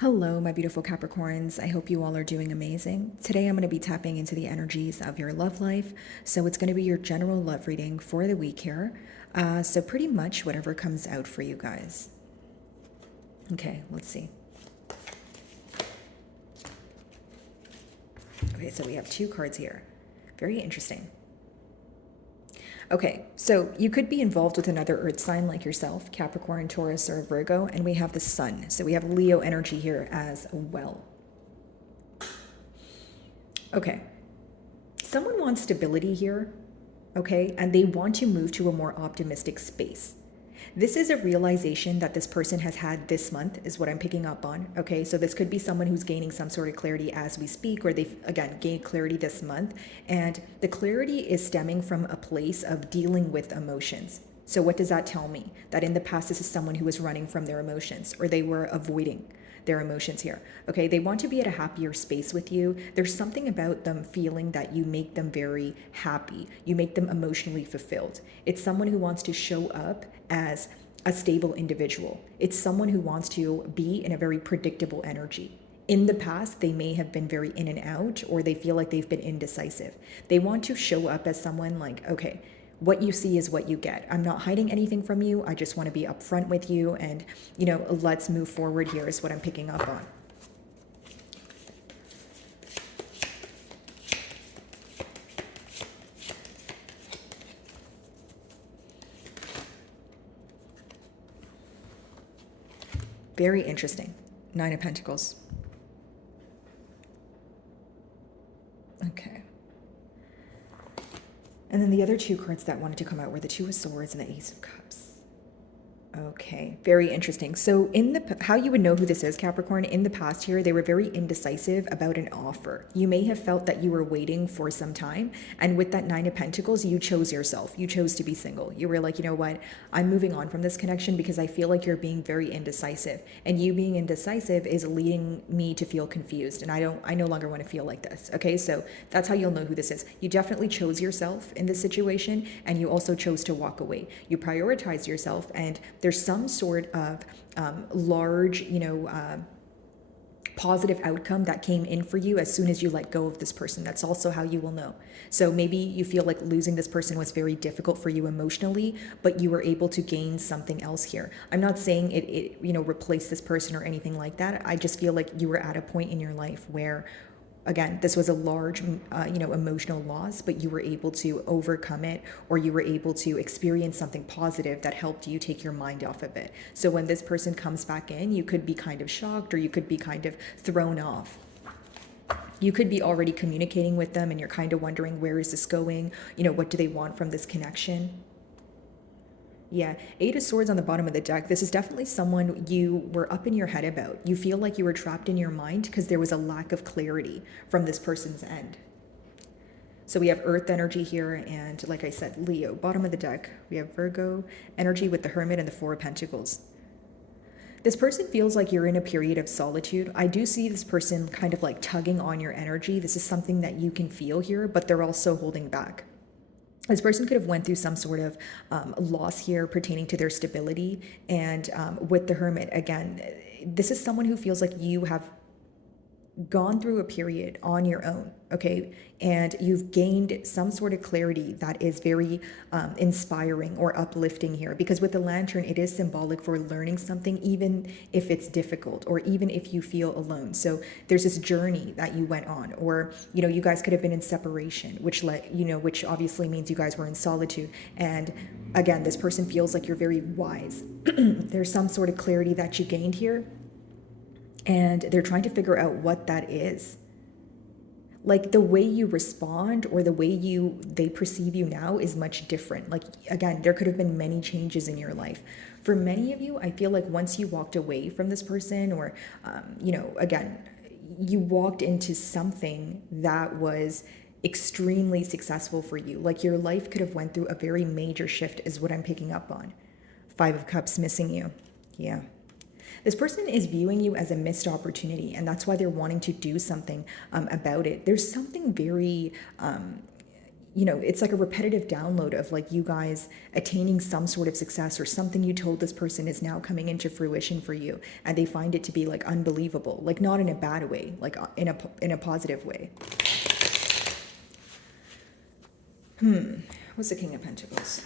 Hello, my beautiful Capricorns. I hope you all are doing amazing. Today I'm going to be tapping into the energies of your love life. So it's going to be your general love reading for the week here. So pretty much whatever comes out for you guys. Okay, let's see. Okay, so we have two cards here. Very interesting. Okay, so you could be involved with another earth sign like yourself, Capricorn, Taurus, or Virgo, and we have the sun. So we have Leo energy here as well. Okay, someone wants stability here, okay, and they want to move to a more optimistic space. This is a realization that this person has had this month, is what I'm picking up on. Okay, so this could be someone who's gaining some sort of clarity as we speak, or they've, again, gained clarity this month. And the clarity is stemming from a place of dealing with emotions. So, what does that tell me? That in the past, this is someone who was running from their emotions, or they were avoiding their emotions here. Okay, they want to be at a happier space with you. There's something about them feeling that you make them very happy. You make them emotionally fulfilled. It's someone who wants to show up as a stable individual. It's someone who wants to be in a very predictable energy. In the past, they may have been very in and out, or they feel like they've been indecisive. They want to show up as someone like, okay, what you see is what you get. I'm not hiding anything from you. I just want to be upfront with you, and, let's move forward here is what I'm picking up on. Very interesting. Nine of Pentacles. Okay. And then the other two cards that wanted to come out were the Two of Swords and the Ace of Cups. Okay, very interesting. So how you would know who this is, Capricorn, in the past here, they were very indecisive about an offer. You may have felt that you were waiting for some time. And with that Nine of Pentacles, you chose yourself. You chose to be single. You were like, you know what? I'm moving on from this connection because I feel like you're being very indecisive. And you being indecisive is leading me to feel confused. And I no longer want to feel like this. Okay, so that's how you'll know who this is. You definitely chose yourself in this situation, and you also chose to walk away. You prioritized yourself, and there's some sort of large, positive outcome that came in for you as soon as you let go of this person. That's also how you will know. So maybe you feel like losing this person was very difficult for you emotionally, but you were able to gain something else here. I'm not saying it replace this person or anything like that. I just feel like you were at a point in your life where, again, this was a large, emotional loss, but you were able to overcome it, or you were able to experience something positive that helped you take your mind off of it. So when this person comes back in, you could be kind of shocked, or you could be kind of thrown off. You could be already communicating with them and you're kind of wondering, where is this going? What do they want from this connection? Yeah, Eight of Swords on the bottom of the deck. This is definitely someone you were up in your head about. You feel like you were trapped in your mind because there was a lack of clarity from this person's end. So we have Earth energy here, and like I said, Leo, bottom of the deck. We have Virgo energy with the Hermit and the Four of Pentacles. This person feels like you're in a period of solitude. I do see this person kind of like tugging on your energy. This is something that you can feel here, but they're also holding back. This person could have went through some sort of loss here pertaining to their stability. And with the Hermit, again, this is someone who feels like you have gone through a period on your own, okay? And you've gained some sort of clarity that is very inspiring or uplifting here. Because with the Lantern, it is symbolic for learning something, even if it's difficult or even if you feel alone. So there's this journey that you went on, or, you guys could have been in separation, which which obviously means you guys were in solitude. And again, this person feels like you're very wise. There's some sort of clarity that you gained here, and they're trying to figure out what that is. Like, the way you respond or the way they perceive you now is much different. Like, again, there could have been many changes in your life. For many of you, I feel like once you walked away from this person, or again, you walked into something that was extremely successful for you. Like, your life could have went through a very major shift, is what I'm picking up on. Five of Cups missing you. Yeah. This person is viewing you as a missed opportunity, and that's why they're wanting to do something about it. There's something very, it's like a repetitive download of like you guys attaining some sort of success, or something you told this person is now coming into fruition for you, and they find it to be like unbelievable, like not in a bad way, like in a positive way. What's the King of Pentacles?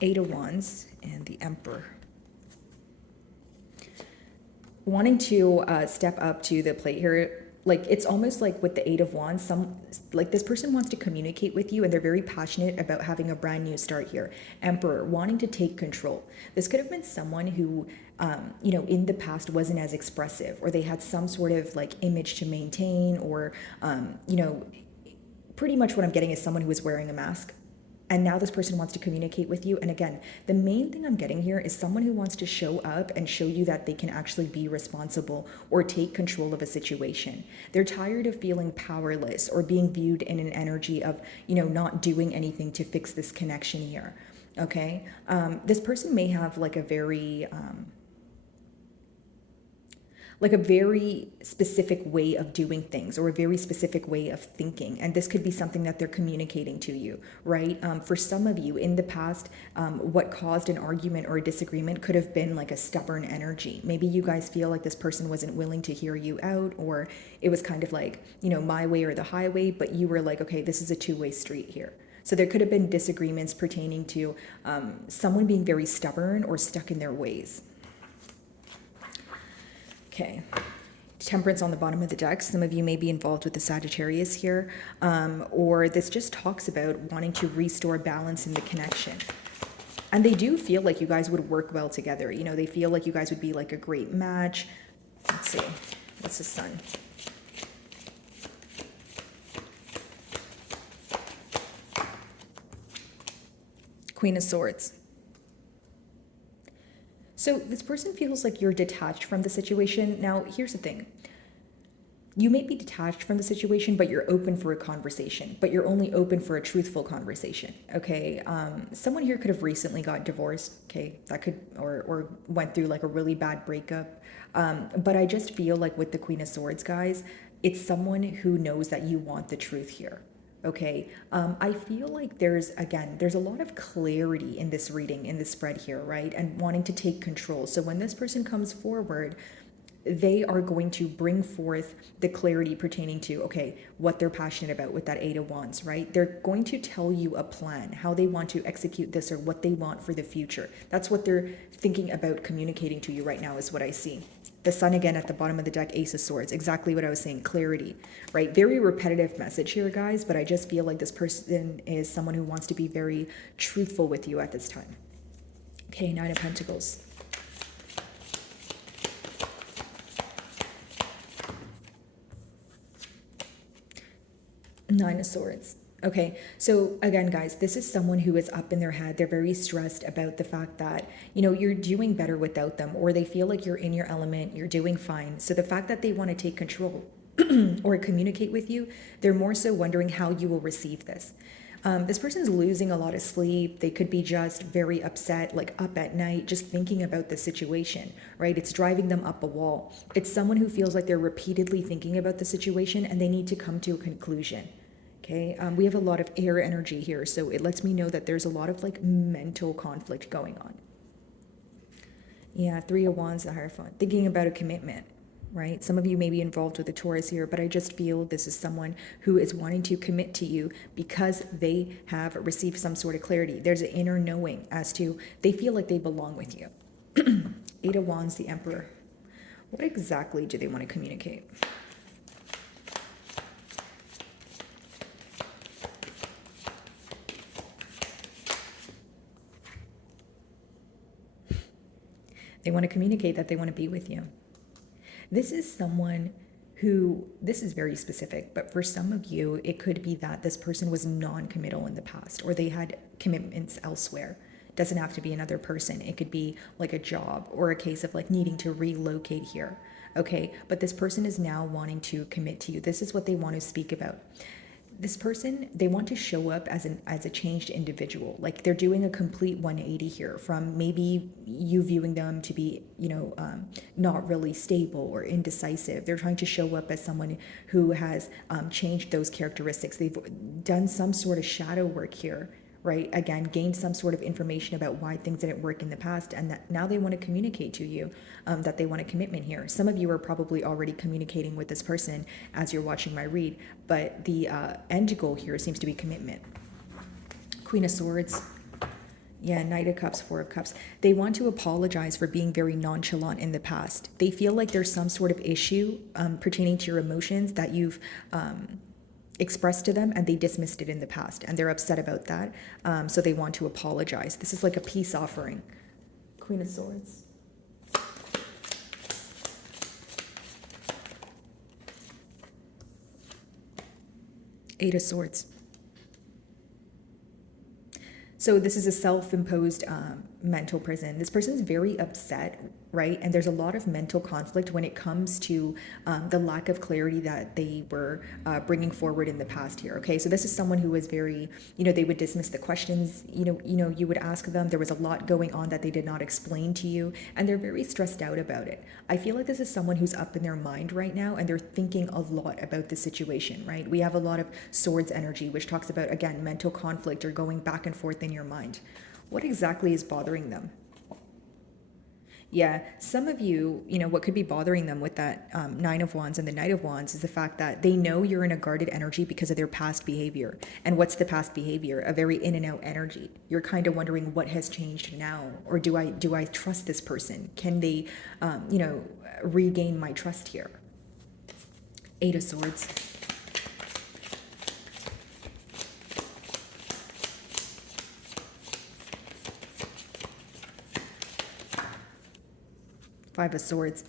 Eight of Wands and the Emperor. Wanting to step up to the plate here, like it's almost like with the Eight of Wands, like this person wants to communicate with you, and they're very passionate about having a brand new start here. Emperor, wanting to take control. This could have been someone who, in the past wasn't as expressive, or they had some sort of like image to maintain, or, pretty much what I'm getting is someone who is wearing a mask. And now this person wants to communicate with you. And again, the main thing I'm getting here is someone who wants to show up and show you that they can actually be responsible or take control of a situation. They're tired of feeling powerless or being viewed in an energy of, not doing anything to fix this connection here. Okay? This person may have like a very specific way of doing things, or a very specific way of thinking. And this could be something that they're communicating to you, right? For some of you in the past, what caused an argument or a disagreement could have been like a stubborn energy. Maybe you guys feel like this person wasn't willing to hear you out, or it was kind of like, my way or the highway, but you were like, okay, this is a two-way street here. So there could have been disagreements pertaining to someone being very stubborn or stuck in their ways. Okay, Temperance on the bottom of the deck. Some of you may be involved with the Sagittarius here, or this just talks about wanting to restore balance in the connection. And they do feel like you guys would work well together. They feel like you guys would be like a great match. Let's see, what's the Sun? Queen of Swords. So this person feels like you're detached from the situation. Now, here's the thing. You may be detached from the situation, but you're open for a conversation, but you're only open for a truthful conversation, okay? Someone here could have recently got divorced, okay? That could, or went through like a really bad breakup. But I just feel like with the Queen of Swords, guys, it's someone who knows that you want the truth here. Okay, I feel like there's a lot of clarity in this reading, in this spread here, right? And wanting to take control. So when this person comes forward, they are going to bring forth the clarity pertaining to, okay, what they're passionate about with that Eight of Wands, right? They're going to tell you a plan, how they want to execute this, or what they want for the future. That's what they're thinking about communicating to you right now, is what I see. The Sun again at the bottom of the deck, Ace of Swords, exactly what I was saying, clarity, right? Very repetitive message here, guys, but I just feel like this person is someone who wants to be very truthful with you at this time. Okay, Nine of Pentacles. Nine of Swords. Okay, so again, guys, this is someone who is up in their head. They're very stressed about the fact that, you're doing better without them, or they feel like you're in your element, you're doing fine. So the fact that they want to take control or communicate with you, they're more so wondering how you will receive this. This person's losing a lot of sleep. They could be just very upset, like up at night, just thinking about the situation, right? It's driving them up a wall. It's someone who feels like they're repeatedly thinking about the situation and they need to come to a conclusion. Okay, we have a lot of air energy here, so it lets me know that there's a lot of like mental conflict going on. Yeah, Three of Wands, the Hierophant, thinking about a commitment, right? Some of you may be involved with the Taurus here, but I just feel this is someone who is wanting to commit to you because they have received some sort of clarity. There's an inner knowing as to they feel like they belong with you. Eight of Wands, the Emperor. What exactly do they want to communicate? They want to communicate that they want to be with you. This is someone who, this is very specific, but for some of you, it could be that this person was non-committal in the past, or they had commitments elsewhere. It doesn't have to be another person. It could be like a job, or a case of like needing to relocate here. Okay, but this person is now wanting to commit to you. This is what they want to speak about. This person, they want to show up as a changed individual. Like they're doing a complete 180 here, from maybe you viewing them to be, not really stable or indecisive. They're trying to show up as someone who has changed those characteristics. They've done some sort of shadow work here, right? Again, gained some sort of information about why things didn't work in the past, and that now they want to communicate to you that they want a commitment here. Some of you are probably already communicating with this person as you're watching my read, but the end goal here seems to be commitment. Queen of Swords. Yeah, Knight of Cups, Four of Cups. They want to apologize for being very nonchalant in the past. They feel like there's some sort of issue pertaining to your emotions that you've expressed to them, and they dismissed it in the past, and they're upset about that. So they want to apologize. This is like a peace offering. Queen of Swords. Eight of Swords. So this is a self-imposed mental prison. This person's very upset, right? And there's a lot of mental conflict when it comes to the lack of clarity that they were bringing forward in the past here. Okay, so this is someone who was very, they would dismiss the questions, you would ask them. There was a lot going on that they did not explain to you, and they're very stressed out about it. I feel like this is someone who's up in their mind right now, and they're thinking a lot about the situation, right? We have a lot of Swords energy, which talks about, again, mental conflict or going back and forth in your mind. What exactly is bothering them? Yeah, some of you, what could be bothering them with that Nine of Wands and the Knight of Wands is the fact that they know you're in a guarded energy because of their past behavior. And what's the past behavior? A very in and out energy. You're kind of wondering what has changed now, or do I trust this person? Can they, regain my trust here? Eight of Swords. Five of Swords.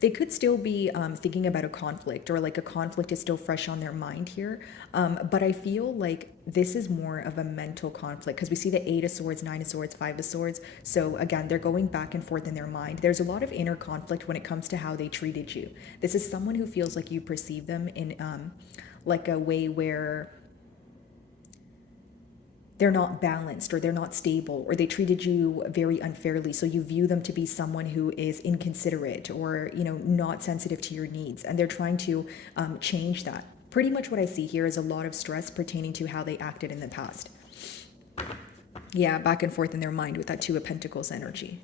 They could still be thinking about a conflict, or like a conflict is still fresh on their mind here. But I feel like this is more of a mental conflict, because we see the Eight of Swords, Nine of Swords, Five of Swords. So again, they're going back and forth in their mind. There's a lot of inner conflict when it comes to how they treated you. This is someone who feels like you perceive them in like a way where they're not balanced, or they're not stable, or they treated you very unfairly. So you view them to be someone who is inconsiderate, or, not sensitive to your needs. And they're trying to change that. Pretty much what I see here is a lot of stress pertaining to how they acted in the past. Yeah, back and forth in their mind with that Two of Pentacles energy.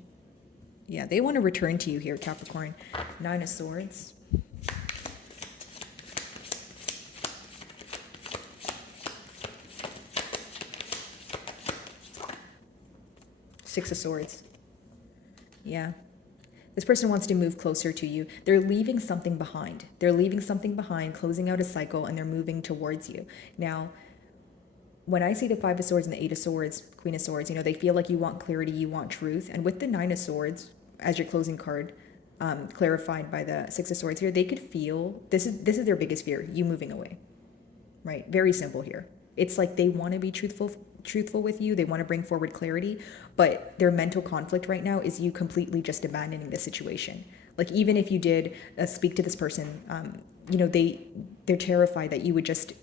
Yeah, they want to return to you here, Capricorn. Nine of Swords. Six of Swords. Yeah. This person wants to move closer to you. They're leaving something behind. They're leaving something behind, closing out a cycle, and they're moving towards you. Now, when I see the Five of Swords and the Eight of Swords, Queen of Swords, they feel like you want clarity, you want truth. And with the Nine of Swords, as your closing card, clarified by the Six of Swords here, they could feel, this is their biggest fear, you moving away, right? Very simple here. It's like they want to be truthful with you. They want to bring forward clarity, but their mental conflict right now is you completely just abandoning the situation. Like, even if you did speak to this person, they're terrified that you would just,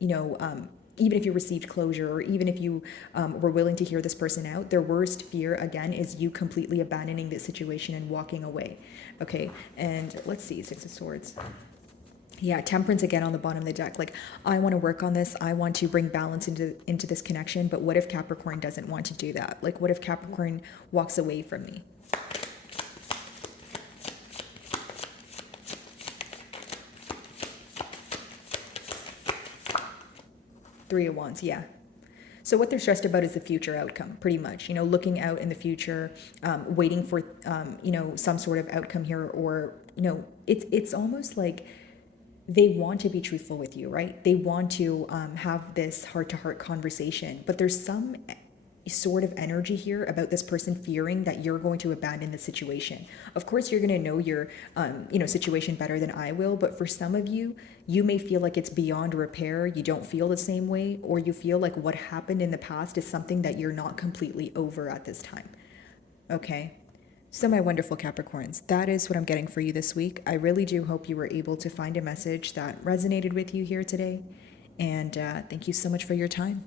even if you received closure, or even if you were willing to hear this person out, their worst fear, again, is you completely abandoning the situation and walking away. Okay, and let's see, Six of Swords. Yeah, Temperance again on the bottom of the deck. Like, I want to work on this. I want to bring balance into this connection. But what if Capricorn doesn't want to do that? Like, what if Capricorn walks away from me? Three of Wands, yeah. So what they're stressed about is the future outcome, pretty much. Looking out in the future, waiting for, some sort of outcome here, or, it's almost like they want to be truthful with you, right? They want to have this heart-to-heart conversation, but there's some sort of energy here about this person fearing that you're going to abandon the situation. Of course, you're going to know your, situation better than I will, but for some of you, you may feel like it's beyond repair. You don't feel the same way, or you feel like what happened in the past is something that you're not completely over at this time. Okay. So my wonderful Capricorns, that is what I'm getting for you this week. I really do hope you were able to find a message that resonated with you here today. And thank you so much for your time.